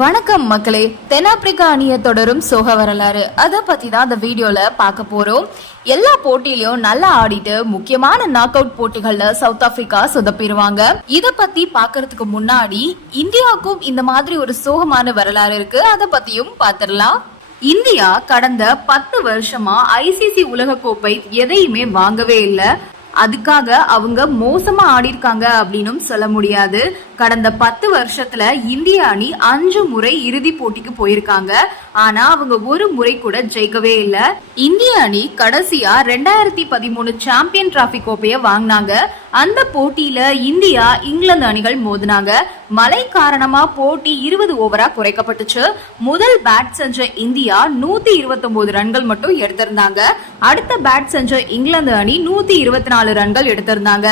வணக்கம் மக்களே. தென்னாப்பிரிக்கா அணியை தொடரும் சோக வரலாறு அதை பத்தி தான் அந்த வீடியோல பார்க்க போறோம். எல்லா போட்டியிலயும் நல்லா ஆடிட்டு முக்கியமான நாக் அவுட் போட்டிகள்ல சவுத் ஆப்பிரிக்கா சொதப்பிடுவாங்க. இத பத்தி பாக்குறதுக்கு முன்னாடி இந்தியாவுக்கும் இந்த மாதிரி ஒரு சோகமான வரலாறு இருக்கு, அதை பத்தியும் பாத்திரலாம். இந்தியா கடந்த 10 வருஷமா ஐசிசி உலக கோப்பை எதையுமே வாங்கவே இல்லை. அதுக்காக அவங்க மோசமா ஆடி இருக்காங்க அப்படின்னு சொல்ல முடியாது. கடந்த 10 வருஷத்துல இந்திய அணி 5 முறை இறுதி போட்டிக்கு போயிருக்காங்க. ஆனா அவங்க ஒரு முறை கூட ஜெயிக்கவே இல்ல. இந்திய அணி கடைசியா 2013 சாம்பியன் டிராபி கோப்பைய வாங்கினாங்க. அந்த போட்டியில இந்தியா இங்கிலாந்து அணிகள் மோதினாங்க. மழை காரணமா போட்டி 20 ஓவரா குறைக்கப்பட்டுச்சு. முதல் பேட் செஞ்ச இந்தியா 129 ரன்கள் மட்டும் எடுத்திருந்தாங்க. அடுத்த பேட் செஞ்ச இங்கிலாந்து அணி 124 ரன்கள் எடுத்திருந்தாங்க.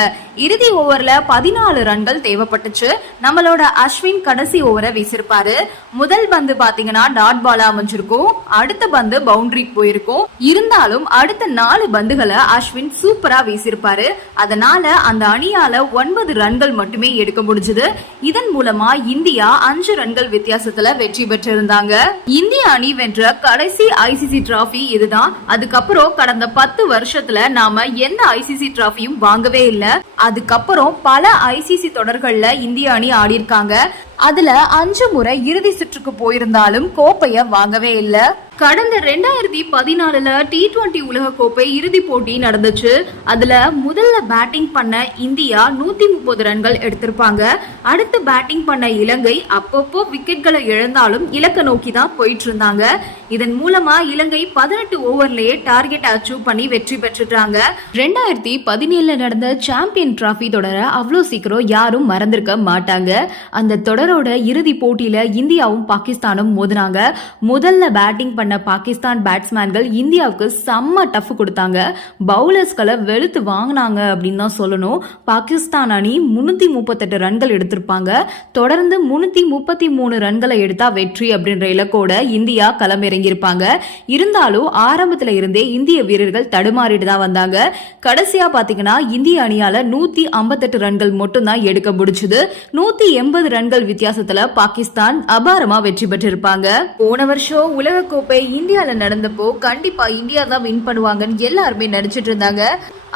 இறுதி ஓவர்ல 14 ரன்கள் தேவைப்பட்டுச்சு. நம்மளோட அஸ்வின் கடைசி ஓவரை வீசிருப்பாரு. முதல் பந்து பாத்தீங்கன்னா டாட் பாலா அமைஞ்சிருக்கும், அடுத்த பந்து பவுண்டரி போயிருக்கும். இருந்தாலும் அடுத்த 4 பந்துகளை அஸ்வின் சூப்பரா வீசிருப்பாரு. அதனால அந்த அணியால 9 ரன்கள் மட்டுமே எடுக்க முடிஞ்சது. இதன் மூலமா இந்தியா 5 ரன்கள் வித்தியாசத்துல வெற்றி பெற்றிருந்தாங்க. இந்திய அணி வென்ற கடைசி ஐசிசி டிராபி இதுதான். அதுக்கப்புறம் கடந்த 10 வருஷத்துல நாம எந்த ஐசிசி டிராபியும் வாங்கவே இல்லை. அதுக்கப்புறம் பல ஐசிசி தொடர்கள்ல இந்திய அணி ஆடி இருக்காங்க. அதுல 5 முறை இறுதி சுற்றுக்கு போயிருந்தாலும் கோப்பைய வாங்கவே இல்லை. கடந்த 2014 T20 உலக கோப்பை இறுதி போட்டி நடந்துச்சு. அதுல முதல்ல பேட்டிங் பண்ண இந்தியா 130 ரன்கள் எடுத்திருப்பாங்க. அடுத்து பேட்டிங் பண்ண இலங்கை அப்பப்போ விக்கெட்களை இழந்தாலும் இலக்க நோக்கி தான் போயிட்டு இருந்தாங்க. இதன் மூலமா இலங்கை 18 ஓவர்லயே டார்கெட் அச்சீவ் பண்ணி வெற்றி பெற்றுட்டாங்க. 2017 நடந்த சாம்பியன் டிராபி தொடர அவ்வளோ சீக்கிரம் யாரும் மறந்திருக்க மாட்டாங்க. அந்த தொடரோட இறுதி போட்டியில இந்தியாவும் பாகிஸ்தானும் மோதினாங்க. முதல்ல பேட்டிங் பண்ண பாகிஸ்தான் பேட்ஸ்மேன்கள் இந்தியாவுக்கு செம்ம டஃப் கொடுத்தாங்க. பவுலர்ஸ்களை வெளுத்து வாங்கினாங்க அப்படின்னு தான் சொல்லணும். பாகிஸ்தான் அணி 338 ரன்கள் எடுத்திருப்பாங்க. தொடர்ந்து 333 ரன்களை எடுத்தா வெற்றி அப்படின்ற இலக்கோட இந்தியா களமிறங்கியிருப்பாங்க. இருந்தாலும் ஆரம்பத்துல இருந்தே இந்திய வீரர்கள் தடுமாறிட்டு தான் வந்தாங்க. கடைசியா பாத்தீங்கன்னா இந்திய அணியால 158 ரன்கள் மட்டும் தான் எடுக்க முடிச்சது. 180 ரன்கள் வித்தியாசத்துல பாகிஸ்தான் அபாரமா வெற்றி பெற்றிருப்பாங்க. போன வருஷம் உலக கோப்பை இந்தியால நடந்தப்போ கண்டிப்பா இந்தியா தான் வின் பண்ணுவாங்கன்னு எல்லாருமே நினைச்சிட்டு இருந்தாங்க.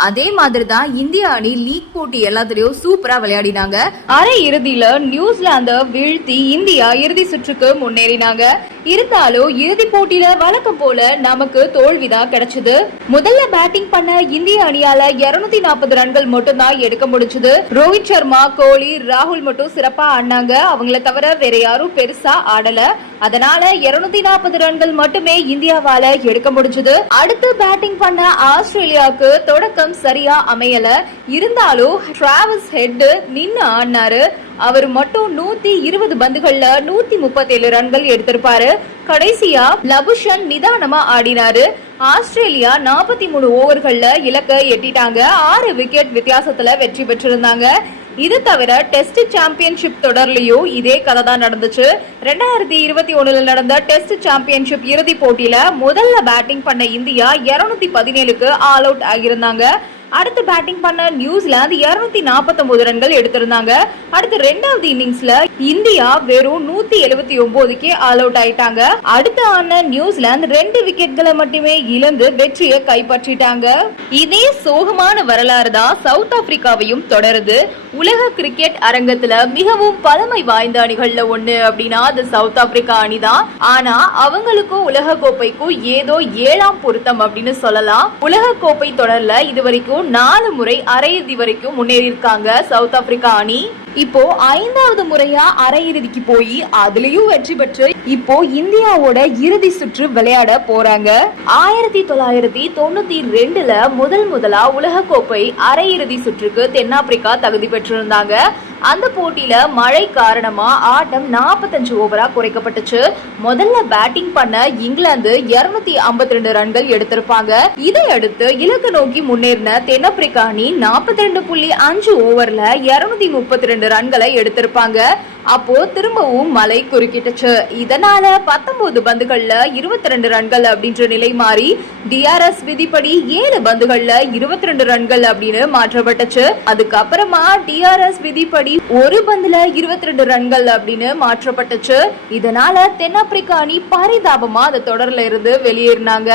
அதே மாதிரி தான் இந்திய அணி லீக் போட்டி எல்லாத்துலயும் சூப்பரா விளையாடினாங்க. அரை இறுதியில நியூசிலாந்த வீழ்த்தி இந்தியா இறுதி சுற்றுக்கு முன்னேறினாங்க. இருந்தாலும் இறுதி போட்டியில வழக்கம் போல நமக்கு தோல்விதான் கிடைச்சது. முதல்ல பேட்டிங் பண்ண இந்திய அணியால 240 ரன்கள் மட்டும் தான் எடுக்க முடிச்சது. ரோஹித் சர்மா, கோலி, ராகுல் மட்டும் சிறப்பா ஆடினாங்க. அவங்கள தவிர வேற யாரும் பெருசா ஆடல. அதனால 240 ரன்கள் மட்டுமே இந்தியாவால எடுக்க முடிஞ்சது. அடுத்து பேட்டிங் பண்ண ஆஸ்திரேலியாவுக்கு தொடக்க சரியா அமையல. இருந்தாலும் டிராவிஸ் ஹெட் நின்னு ஆடினாரு. அவர் மட்டும் 120 பந்துகள்ல 137 ரன்கள் எடுத்திருப்பாரு. கடைசியா லபுஷன் நிதானமா ஆடினாரு. ஆஸ்திரேலியா 43 ஓவர்கள்ல இலக்க எட்டிட்டாங்க. 6 விக்கெட் வித்தியாசத்துல வெற்றி பெற்றிருந்தாங்க. இது தவிர டெஸ்ட் சாம்பியன்ஷிப் தொடர்லயும் இதே கதை தான் நடந்துச்சு. 2021 நடந்த டெஸ்ட் சாம்பியன்ஷிப் இறுதி போட்டியில முதல்ல பேட்டிங் பண்ண இந்தியா 217க்கு ஆல் அவுட் ஆகியிருந்தாங்க. அடுத்து பேட்டிங் பண்ண நியூசிலாந்து 249 ரன்கள் எடுத்திருந்தாங்க. அடுத்து 2வது இன்னிங்ஸ்ல இந்தியா வெறும் 179க்கு ஆல் அவுட் ஆயிட்டாங்க. அடுத்து ஆன நியூசிலாந்து 2 விக்கெட்களை மட்டுமே இழந்து வெற்றியை கைப்பற்றிட்டாங்க. இதே சோகமான வரலாறு தான் சவுத் ஆப்பிரிக்காவையும் தொடருது. உலக கிரிக்கெட் அரங்கத்துல மிகவும் பழமை வாய்ந்த அணிகள்ல ஒண்ணு அப்படின்னா அது சவுத் ஆப்பிரிக்கா அணிதான். ஆனா அவங்களுக்கும் உலக கோப்பைக்கும் ஏதோ 7ஆம் பொருத்தம் அப்படின்னு சொல்லலாம். உலக கோப்பை தொடர்ல இதுவரைக்கும் 4 முறை அரையிறுதி வரைக்கும் முன்னேறி இருக்காங்க சவுத் ஆப்பிரிக்கா அணி. இப்போ 5வது முறையா அரையிறுதிக்கு போய் அதுலயும் வெற்றி பெற்று இப்போ இந்தியாவோட இறுதி சுற்று விளையாட போறாங்க. 1992ல முதலா உலக கோப்பை அரையிறுதி சுற்றுக்கு தென்னாப்பிரிக்கா தகுதி பெற்றிருந்தாங்க. அந்த போட்டியில மழை காரணமா ஆட்டம் 45 ஓவரா குறைக்கப்பட்டுச்சு. முதல்ல பேட்டிங் பண்ண இங்கிலாந்து 252 ரன்கள் எடுத்திருப்பாங்க. இதையடுத்து இலக்கு நோக்கி முன்னேறின தென்னாப்பிரிக்கா அணி 42.5 ஓவர்ல 232 ரன்களை எடுத்திருப்பாங்க. அப்போ திரும்பவும் மழை குறுக்கிட்டுச்சு. இதனால 19 பந்துகள்ல 22 ரன்கள் அப்படின்ற நிலை மாறி டிஆர்எஸ் விதிப்படி 7 பந்துகள்ல 22 ரன்கள் அப்படின்னு மாற்றப்பட்டுச்சு. அதுக்கப்புறமா டிஆர்எஸ் விதிப்படி போட்டி ஒரு பந்துல 22 ரன்கள் அப்படின்னு மாற்றப்பட்டுச்சு. இதனால தென்னாப்பிரிக்கா அணி பரிதாபமா அந்த தொடர்ல இருந்து வெளியேறினாங்க.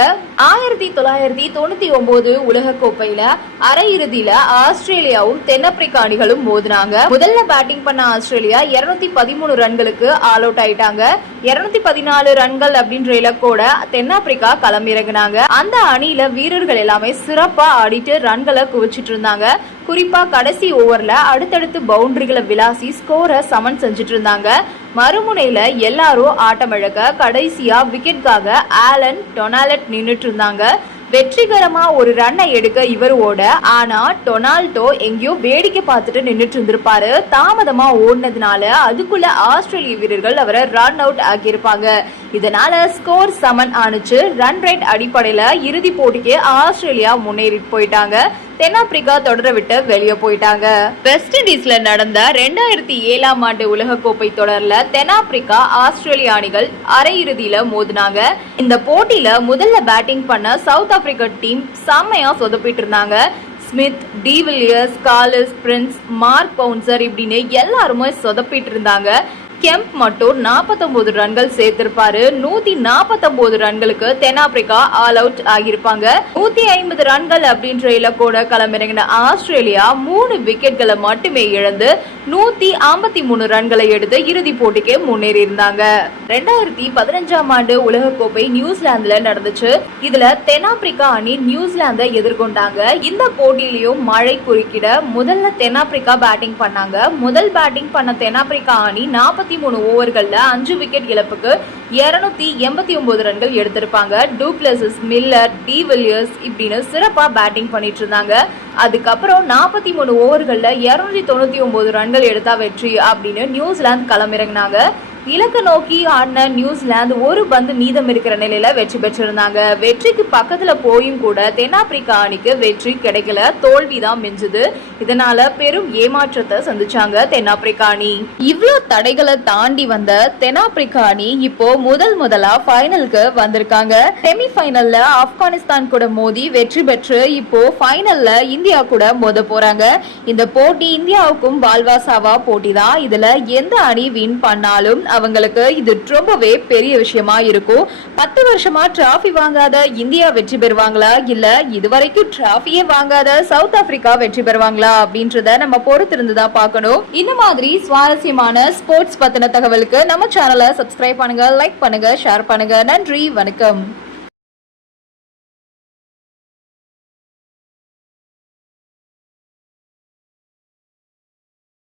1999 உலக கோப்பையில அரையிறுதியில ஆஸ்திரேலியாவும் தென்னாப்பிரிக்கா அணிகளும் மோதினாங்க. முதல்ல பேட்டிங் பண்ண ஆஸ்திரேலியா 213 ரன்களுக்கு ஆல் அவுட் ஆயிட்டாங்க. 214 ரன்கள் அப்படின்ற இலக்கோட தென்னாப்பிரிக்கா களமிறங்கினாங்க. அந்த அணியில வீரர்கள் எல்லாமே சிறப்பா ஆடிட்டு ரன்களை குவிச்சிட்டு இருந்தாங்க. குறிப்பா கடைசி ஓவர்ல அடுத்தடுத்து பவுண்டரிகளை விளாசி ஸ்கோரை சமன் செஞ்சுட்டு இருந்தாங்க. மறுமுனையில எல்லாரும் ஆட்டமிழக்க கடைசியா விக்கெட்காக ஆலன் டொனால்ட் நின்னுட்டு இருந்தாங்க. வெற்றிகரமா ஒரு ரன்னை எடுக்க இவர் ஓட, ஆனா டொனால்டோ எங்கேயோ வேடிக்கை பார்த்துட்டு நின்னுட்டு இருந்திருப்பாரு. தாமதமா ஓடினதுனால அதுக்குள்ள ஆஸ்திரேலிய வீரர்கள் அவரை ரன் அவுட் ஆக்கியிருப்பாங்க. இதனால ஸ்கோர் சமன் ஆனிச்சு. ரன் ரேட் அடிப்படையில இறுதி போட்டிக்கு ஆஸ்திரேலியா முன்னேறி போயிட்டாங்க. தென்னாப்பிரிக்கா தொடர விட்டு வெளியே போயிட்டாங்க. வெஸ்ட் இண்டீஸ்ல நடந்த 2007 ஆண்டு உலக கோப்பை தொடர்ல தென்னாப்பிரிக்கா ஆஸ்திரேலிய அணிகள் அரையிறுதியில மோதினாங்க. இந்த போட்டியில முதல்ல பேட்டிங் பண்ண சவுத் ஆப்பிரிக்கா டீம் செம்மையா சொதப்பிட்டு இருந்தாங்க. Smith, de Villiers, Kallis, Prince, mark bouncer இப்படின்னு எல்லாருமே சொதப்பிட்டு இருந்தாங்க. கெம்ப் மட்டும் 49 ரன்கள் சேர்த்திருப்பாரு. 149 ரன்களுக்கு தென்னாப்பிரிக்கா ஆல் அவுட் ஆகியிருப்பாங்க. 150 ரன்கள் அப்படின்ற இலக்கோட களமிறங்கின ஆஸ்திரேலியா 3 விக்கெட்களை மட்டுமே இழந்து 153 ரன்களை எடுத்து இறுதி போட்டிக்கு முன்னேறி இருந்தாங்க. 2015 ஆண்டு உலக கோப்பை நியூசிலாந்துல நடந்துச்சு. இதுல தென்னாப்பிரிக்கா அணி நியூசிலாந்தை எதிர்கொண்டாங்க. இந்த போட்டியிலையும் மழை குறுக்கிட முதல்ல தென்னாப்பிரிக்கா பேட்டிங் பண்ணாங்க. முதல் பேட்டிங் பண்ண தென்னாப்பிரிக்கா அணி 43 ஓவர்கள்ல 5 விக்கெட் இழப்புக்கு 289 ரன்கள் எடுத்திருப்பாங்க. டூப்ளசிஸ், மில்லர், டிவிலியர்ஸ் இப்படின்னு சிறப்பா பேட்டிங் பண்ணிட்டு இருந்தாங்க. அதுக்கப்புறம் 43 ஓவர்கள்ல 299 ரன்கள் எடுத்தா வெற்றி அப்படின்னு நியூசிலாந்து களமிறங்கினாங்க. இலக்க நோக்கி ஆடின நியூசிலாந்து ஒரு பந்து மீதம் இருக்கிற நிலையில வெற்றி பெற்றிருந்தாங்க. வெற்றிக்கு பக்கத்துல போயும் கூட தென்னாப்பிரிக்கா அணிக்கு வெற்றி கிடைக்கல, தோல்விதான் மிஞ்சுது. இதனால பெரும் ஏமாற்றத்தை சந்திச்சாங்க தென்னாப்பிரிக்கா அணி. இவ்வளவு தடைகளை தாண்டி வந்த தென்னாப்பிரிக்கா அணி இப்போ முதலா ஃபைனலுக்கு வந்திருக்காங்க. செமி ஃபைனல்ல ஆப்கானிஸ்தான் கூட மோதி வெற்றி பெற்று இப்போ ஃபைனல்ல இந்தியா கூட மோத போறாங்க. இந்த போட்டி இந்தியாவுக்கும் பால்வாசாவா போட்டி தான். இதுல எந்த அணி வின் பண்ணாலும் அவங்களுக்கு இது ரொம்பவே பெரிய விஷயமா இருக்கும். 10 வருஷமா டிராஃபி வாங்காத இந்தியா வெற்றி பெறுவாங்களா, இல்ல இதுவரைக்கும் டிராஃபியே வாங்காத சவுத் ஆப்பிரிக்கா வெற்றி பெறுவாங்களா அப்படின்றத நம்ம பொறுத்திருந்துதான் பார்க்கணும். இந்த மாதிரி சுவாரஸ்யமான ஸ்போர்ட்ஸ் பத்தின தகவலுக்கு நம்ம சேனலை சப்ஸ்கிரைப் பண்ணுங்க, லைக் பண்ணுங்க, ஷேர் பண்ணுங்க. நன்றி, வணக்கம்.